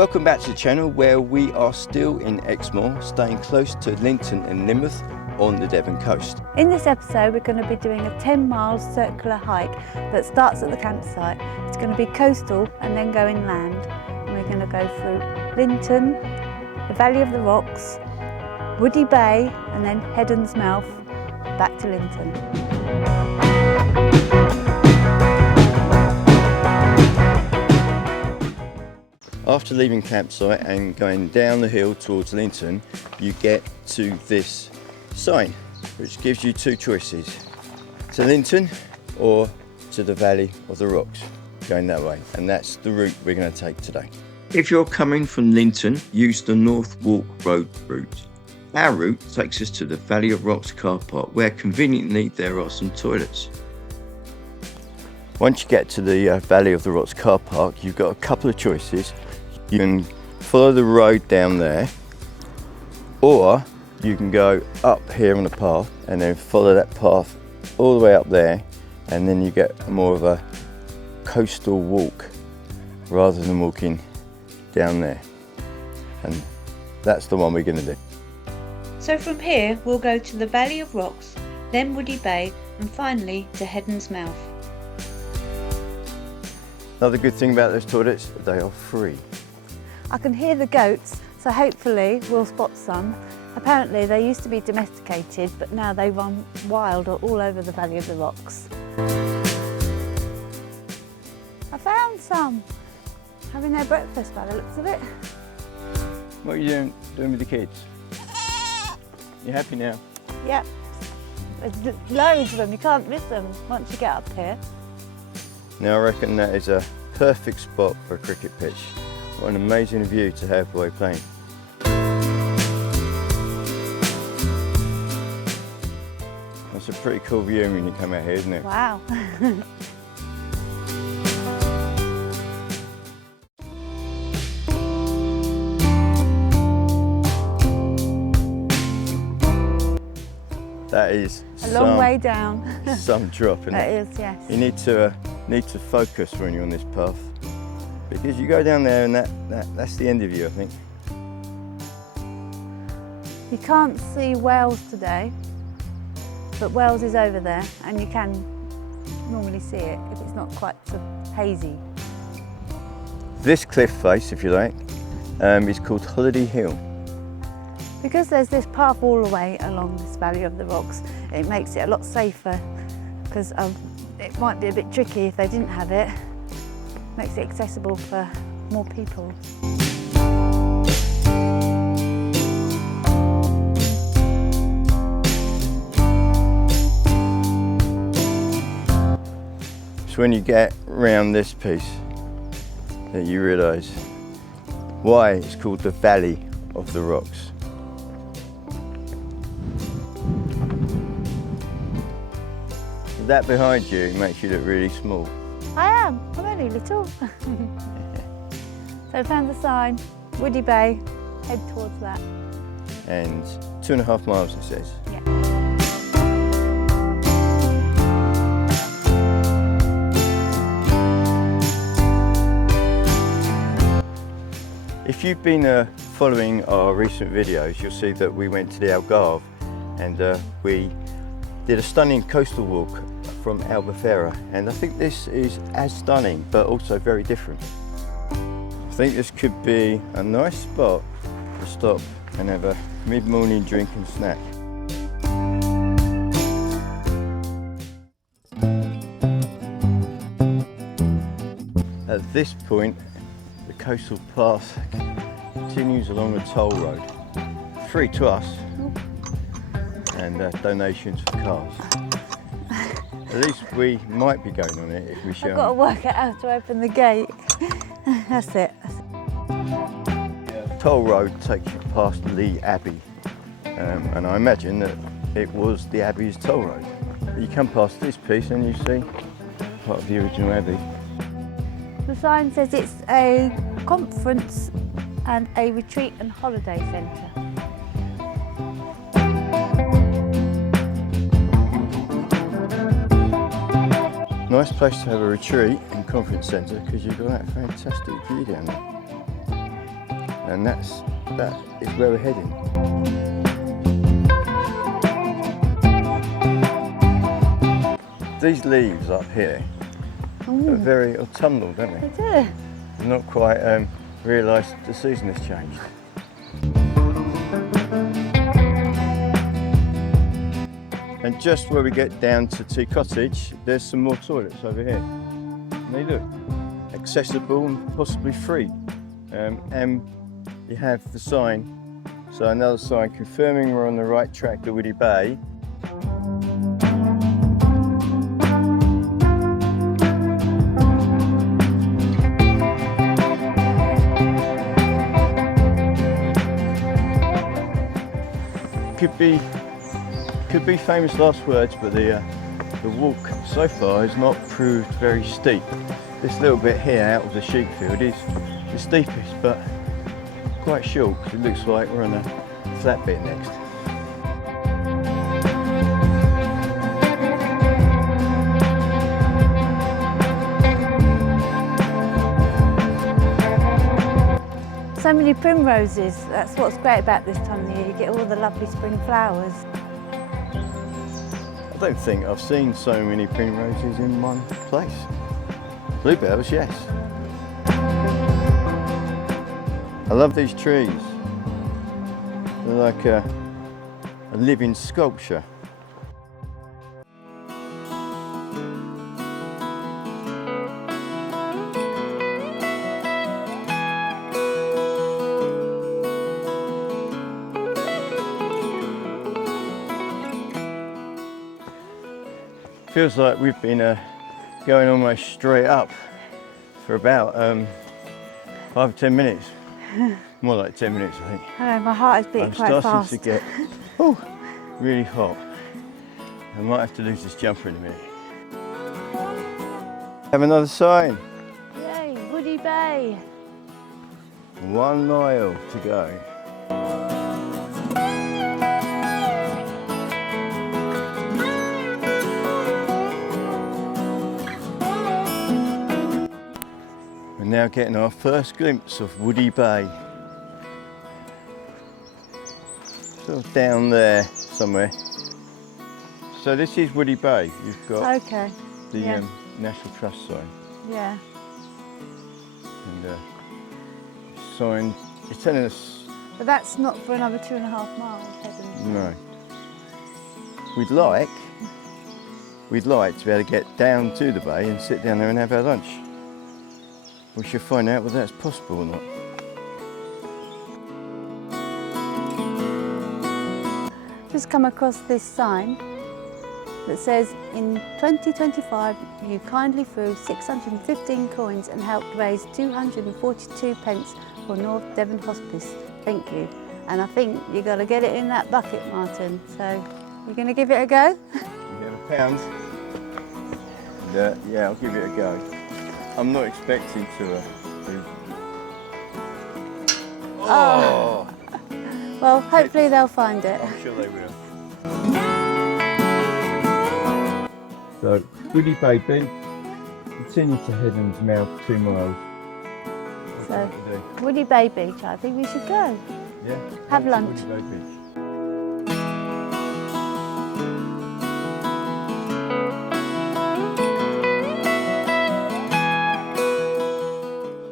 Welcome back to the channel where we are still in Exmoor, staying close to Lynton and Lynmouth on the Devon Coast. In this episode we're going to be doing a 10-mile circular hike that starts at the campsite. It's going to be coastal and then go inland. And we're going to go through Lynton, the Valley of the Rocks, Woody Bay and then Heddon's Mouth back to Lynton. After leaving campsite and going down the hill towards Lynton, you get to this sign, which gives you two choices: to Lynton or to the Valley of the Rocks, going that way. And that's the route we're going to take today. If you're coming from Lynton, use the North Walk Road route. Our route takes us to the Valley of Rocks car park, where conveniently there are some toilets. Once you get to the Valley of the Rocks car park, you've got a couple of choices. You can follow the road down there, or you can go up here on the path and then follow that path all the way up there, and then you get more of a coastal walk rather than walking down there. And that's the one we're going to do. So from here we'll go to the Valley of Rocks, then Woody Bay and finally to Heddon's Mouth. Another good thing about those toilets, they are free. I can hear the goats, so hopefully we'll spot some. Apparently they used to be domesticated, but now they run wild all over the Valley of the Rocks. I found some, having their breakfast by the looks of it. What are you doing with the kids? You happy now? Yep, there's loads of them, you can't miss them once you get up here. Now I reckon that is a perfect spot for a cricket pitch. What an amazing view to have while playing. That's a pretty cool view when you come out here, isn't it? Wow. That is a long way down. Some drop, isn't it? It is, yes. You need to focus when you're on this path, because you go down there and that's the end of you, I think. You can't see Wales today, but Wales is over there and you can normally see it if it's not quite so hazy. This cliff face, if you like, is called Holiday Hill. Because there's this path all the way along this Valley of the Rocks, it makes it a lot safer, because it might be a bit tricky if they didn't have it. Makes it accessible for more people. So when you get round this piece, that you realise why it's called the Valley of the Rocks. That behind you makes you look really small. I am, I'm only little. So I found the sign, Woody Bay, head towards that. And 2.5 miles it says. Yeah. If you've been following our recent videos, you'll see that we went to the Algarve and we did a stunning coastal walk from Albufeira, and I think this is as stunning but also very different. I think this could be a nice spot to stop and have a mid-morning drink and snack. At this point, the coastal path continues along a toll road, free to us, and donations for cars. At least we might be going on it if we show. I've got to work out how to open the gate. That's it. Toll road takes you past Lee Abbey, and I imagine that it was the Abbey's toll road. You come past this piece and you see part of the original Abbey. The sign says it's a conference and a retreat and holiday centre. Nice place to have a retreat and conference centre because you've got that fantastic view down there. and that is where we're heading. These leaves up here are very autumnal, don't they? They do. I've not quite realised the season has changed. And just where we get down to Tea Cottage, there's some more toilets over here. And they look accessible and possibly free. And you have the sign, so another sign confirming we're on the right track to Woody Bay. Could be famous last words, but the walk so far has not proved very steep. This little bit here out of the sheep field is the steepest, but quite short because it looks like we're on a flat bit next. So many primroses. That's what's great about this time of the year. You get all the lovely spring flowers. I don't think I've seen so many primroses in one place. Bluebells, yes. I love these trees. They're like a living sculpture. Feels like we've been going almost straight up for about 5 or 10 minutes. More like 10 minutes, I think. I know, my heart is beating quite fast. I'm starting to get really hot. I might have to lose this jumper in a minute. Have another sign. Yay, Woody Bay. 1 mile to go. We're now getting our first glimpse of Woody Bay. Sort of down there somewhere. So this is Woody Bay. You've got the National Trust sign. Yeah. And sign, it's telling us... But that's not for another 2.5 miles, Heddon. No. We'd like to be able to get down to the bay and sit down there and have our lunch. We should find out whether that's possible or not. Just come across this sign that says, in 2025 you kindly threw 615 coins and helped raise 242 pence for North Devon Hospice. Thank you. And I think you've got to get it in that bucket, Martin. So you're going to give it a go? You have £1. Yeah, I'll give it a go. I'm not expecting to do... Oh! Well, hopefully they'll find it. I'm sure they will. So, Woody Bay, continue to Heddon's mouth 2 miles. So, Woody Bay Beach, I think we should go. Yeah. Have lunch. Woody Bay Beach.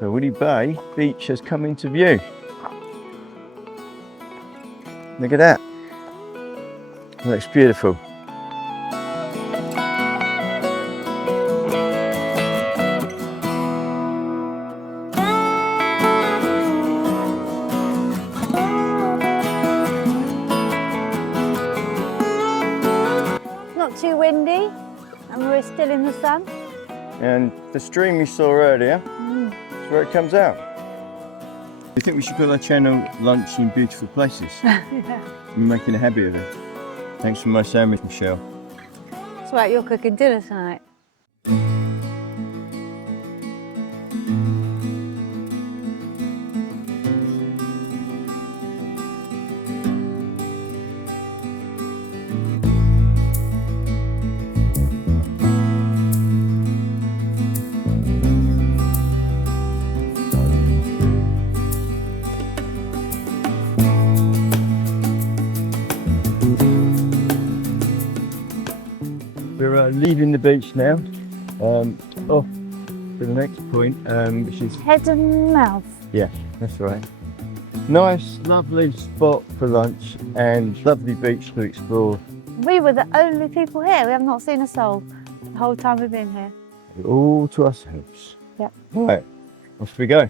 So Woody Bay Beach has come into view. Look at that. It looks beautiful. Not too windy, and we're still in the sun. And the stream you saw earlier, is where it comes out. Do you think we should call our channel Lunch in Beautiful Places? Yeah. I'm making a habit of it. Thanks for my sandwich, Michelle. That's right, you're cooking dinner tonight. we're leaving the beach now, off to the next point, which is Heddon Mouth. yeah, that's right. Nice, lovely spot for lunch and lovely beach to explore. We were the only people here. We have not seen a soul the whole time we've been here. All to ourselves. Yep. Right, off we go.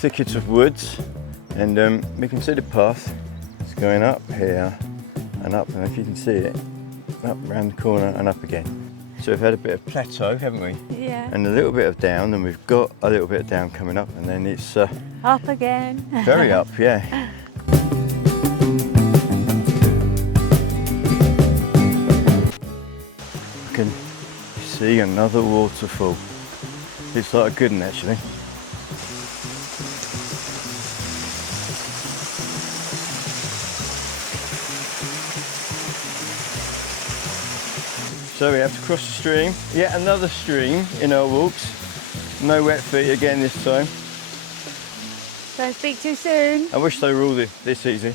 Thicket of woods, and we can see the path. It's going up here and up, and if you can see it, up round the corner and up again. So we've had a bit of plateau, haven't we? Yeah. And a little bit of down, and we've got a little bit of down coming up, and then it's Up again. very up, yeah. You can see another waterfall. It's like a good one actually. So we have to cross the stream, yet another stream in our walks. No wet feet again this time. Don't speak too soon. I wish they were all this easy.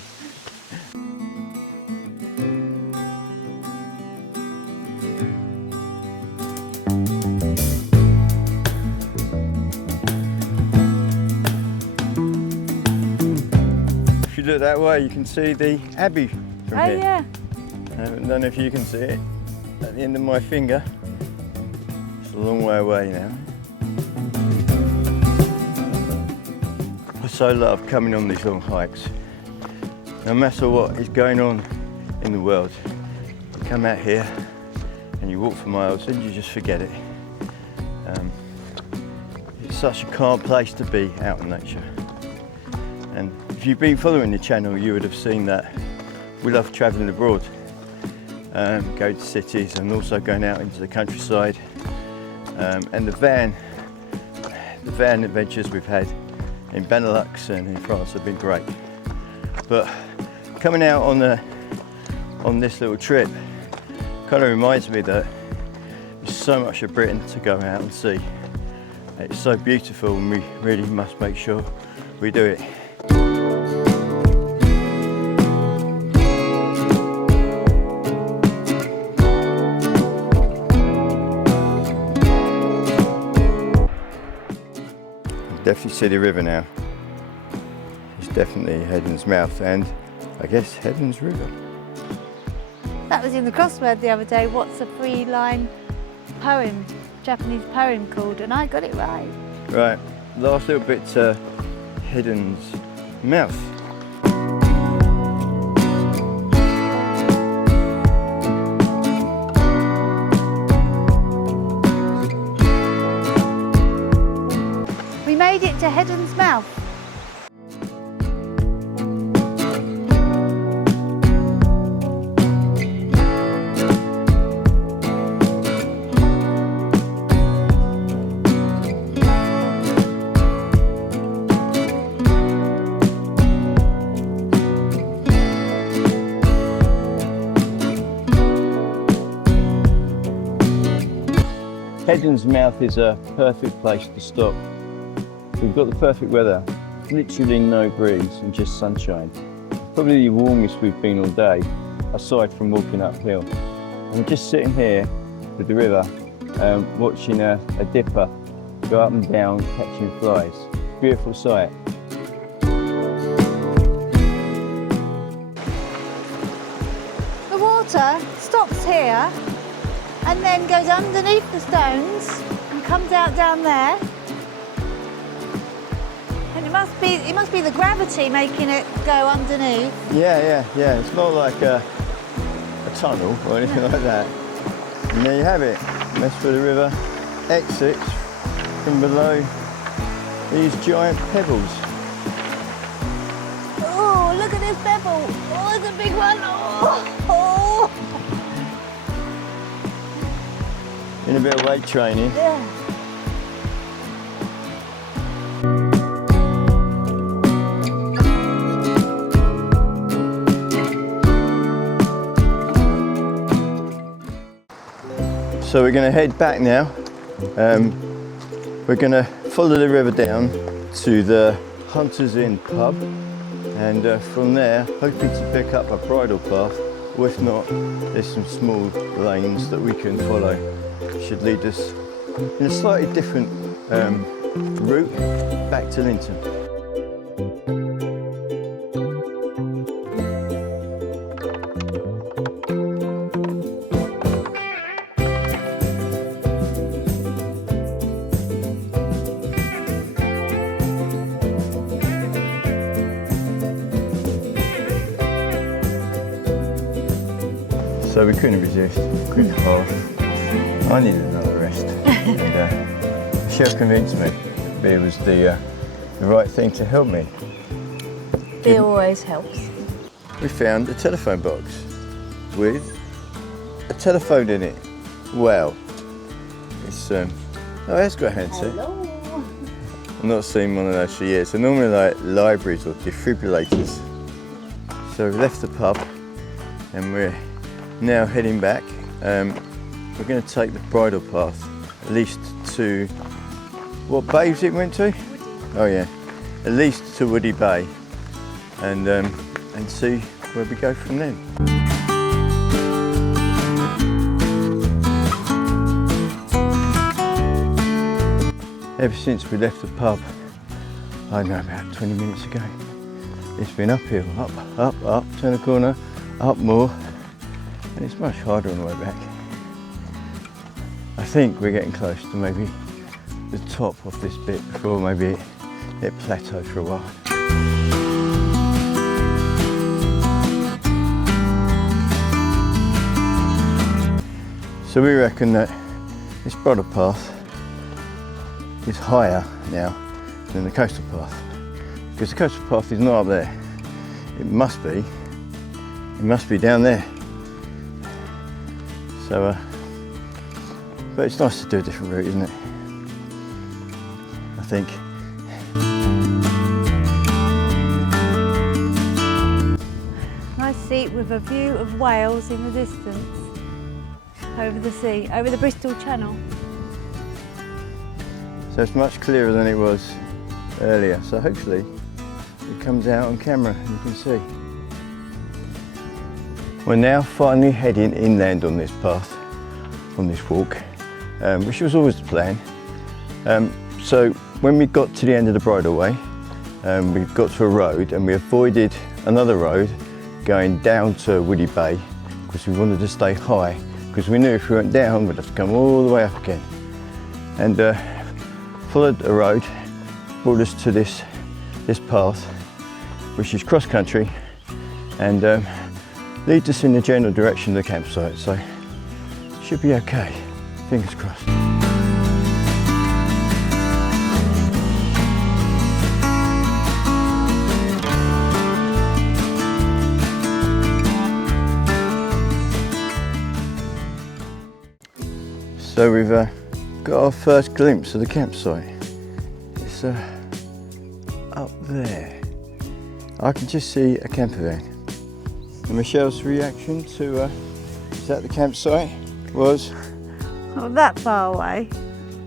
If you look that way, you can see the Abbey from here. Yeah. I don't know if you can see it. At the end of my finger. It's a long way away now. I so love coming on these long hikes. No matter what is going on in the world, you come out here and you walk for miles and you just forget it. It's such a calm place to be out in nature. And if you've been following the channel, you would have seen that we love travelling abroad. Go to cities and also going out into the countryside, and the van adventures we've had in Benelux and in France have been great. But coming out on this little trip kind of reminds me that there's so much of Britain to go out and see. It's so beautiful and we really must make sure we do it. Definitely see the river now. It's definitely Heddon's Mouth and I guess Heddon's River. That was in the crossword the other day. What's a three-line poem, Japanese poem called? And I got it right. Right, last little bit to Heddon's Mouth. We made it to Heddon's Mouth. Heddon's Mouth is a perfect place to stop. We've got the perfect weather, literally no breeze and just sunshine. Probably the warmest we've been all day, aside from walking uphill. And we're just sitting here with the river, watching a dipper go up and down, catching flies. Beautiful sight. The water stops here and then goes underneath the stones and comes out down there. And it must be the gravity making it go underneath. Yeah. It's not like a tunnel or anything like that. And there you have it. That's where the river exits from below these giant pebbles. Oh, look at this pebble. Oh, it's a big one. Oh. In a bit of weight training. Yeah. So we're going to head back now. We're going to follow the river down to the Hunters Inn pub, and from there hoping to pick up a bridle path, or if not, there's some small lanes that we can follow. Should lead us in a slightly different route back to Lynton. So we couldn't resist, quick half. I needed another rest. And Michelle convinced me beer was the right thing to help me. Beer always helps. We found a telephone box with a telephone in it. Wow. It's, oh, it's got a handset. Hello. I've not seen one of those for years. So normally like libraries or defibrillators. So we left the pub and we're now heading back. We're going to take the bridle path at least to, what bay was it went to? Woody. Oh yeah, at least to Woody Bay, and see where we go from then. Ever since we left the pub, I don't know, about 20 minutes ago, it's been uphill, up, turn a corner, up more. And it's much harder on the way back. I think we're getting close to maybe the top of this bit before maybe it plateaus for a while. So we reckon that this bridle path is higher now than the coastal path, because the coastal path is not up there. It must be down there. So, but it's nice to do a different route, isn't it? I think. Nice seat with a view of Wales in the distance, over the sea, over the Bristol Channel. So it's much clearer than it was earlier. So hopefully it comes out on camera and you can see. We're now finally heading inland on this path, on this walk, which was always the plan. So when we got to the end of the bridleway, we got to a road and we avoided another road going down to Woody Bay because we wanted to stay high, because we knew if we went down we'd have to come all the way up again. And followed a road, brought us to this path, which is cross country, and leads us in the general direction of the campsite, so should be okay, fingers crossed. So we've got our first glimpse of the campsite. It's up there. I can just see a camper van. And Michelle's reaction to is that the campsite was? Not that far away.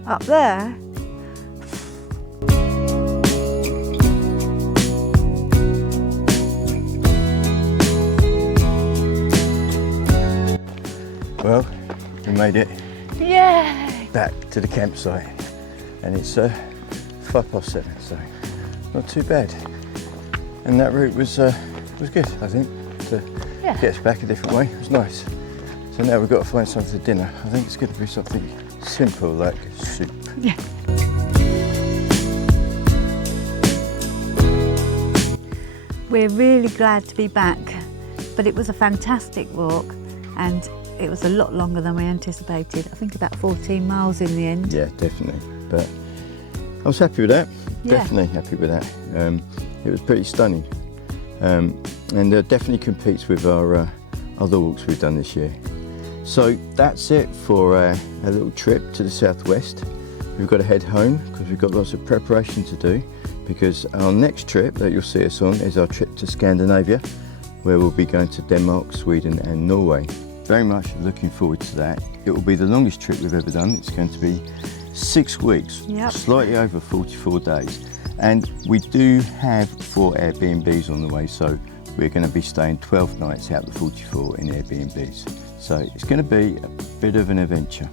Up there. Well, we made it. Yay! Back to the campsite, and it's 7:05, so not too bad. And that route was good, I think, to get us back a different way. It was nice. So now we've got to find something for dinner. I think it's going to be something simple like soup. Yeah. We're really glad to be back, but it was a fantastic walk and it was a lot longer than we anticipated. I think about 14 miles in the end. Yeah, definitely. But I was happy with that. Yeah. Definitely happy with that. It was pretty stunning, and definitely competes with our other walks we've done this year. So that's it for a little trip to the southwest. We've got to head home because we've got lots of preparation to do, because our next trip that you'll see us on is our trip to Scandinavia, where we'll be going to Denmark, Sweden and Norway. Very much looking forward to that. it will be the longest trip we've ever done. It's going to be 6 weeks, Yep. slightly over 44 days. And we do have 4 Airbnbs on the way, so we're going to be staying 12 nights out of the 44 in Airbnbs. So it's going to be a bit of an adventure.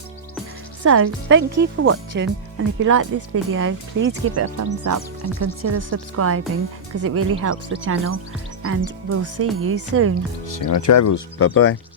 So, thank you for watching, and if you like this video, please give it a thumbs up and consider subscribing because it really helps the channel, and we'll see you soon. See you on our travels. Bye bye.